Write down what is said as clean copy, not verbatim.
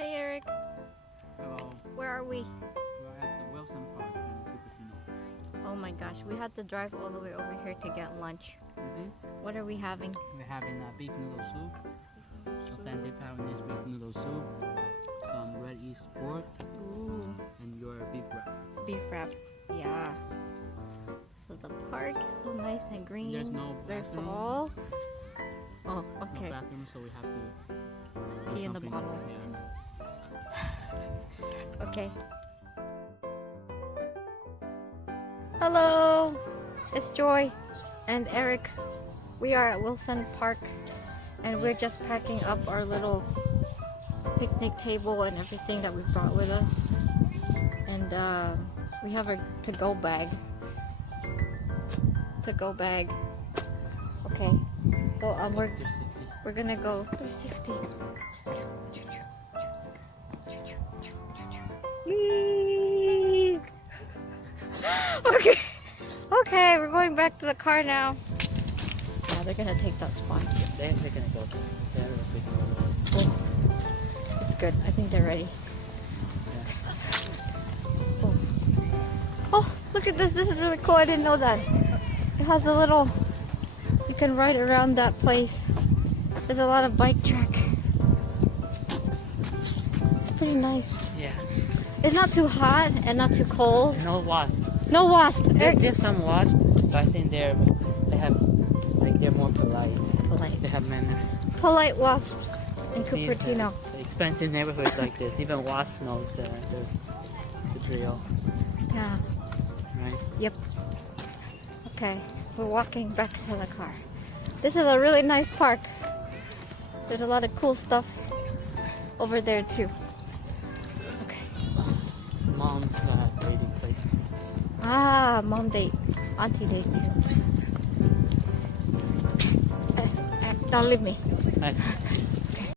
Hey Eric, Hello. where are we? We're at the Wilson Park in Cupertino. Oh my gosh, we had to drive all the way over here to get lunch. What are we having? We're having beef noodle soup, authentic Taiwanese beef noodle soup, some red East pork, Ooh, and your beef wrap. beef wrap. Yeah. So the park is so nice and green. There's no it's very bathroom. fall. Oh, No okay. bathroom, so we have to do Pee in the something. bottle. Yeah. Okay. Hello, it's Joy and Eric. We are at Wilson Park and we're just packing up our little picnic table and everything that we brought with us. And we have our to-go bag. To-go bag. Okay. So we're gonna go 360. Whee! Okay. Okay, we're going back to the car now. Yeah, they're gonna take that spot. They're gonna go there. Oh, it's good. I think they're ready. Oh. Oh, look at this. This is really cool. I didn't know that. It has a little, you can ride around that place. There's a lot of bike track. It's pretty nice. Yeah. It's not too hot and not too cold. No wasp. No wasp. There's some wasp, but I think they're more polite. Polite. They have manners. Polite wasps in See, Cupertino. the expensive neighborhoods like this, even wasp knows the drill, Yeah. right? Yep. Okay, we're walking back to the car. This is a really nice park. There's a lot of cool stuff over there too. Okay. Mom's dating place. Ah, mom date, auntie date too. Don't leave me. Hi.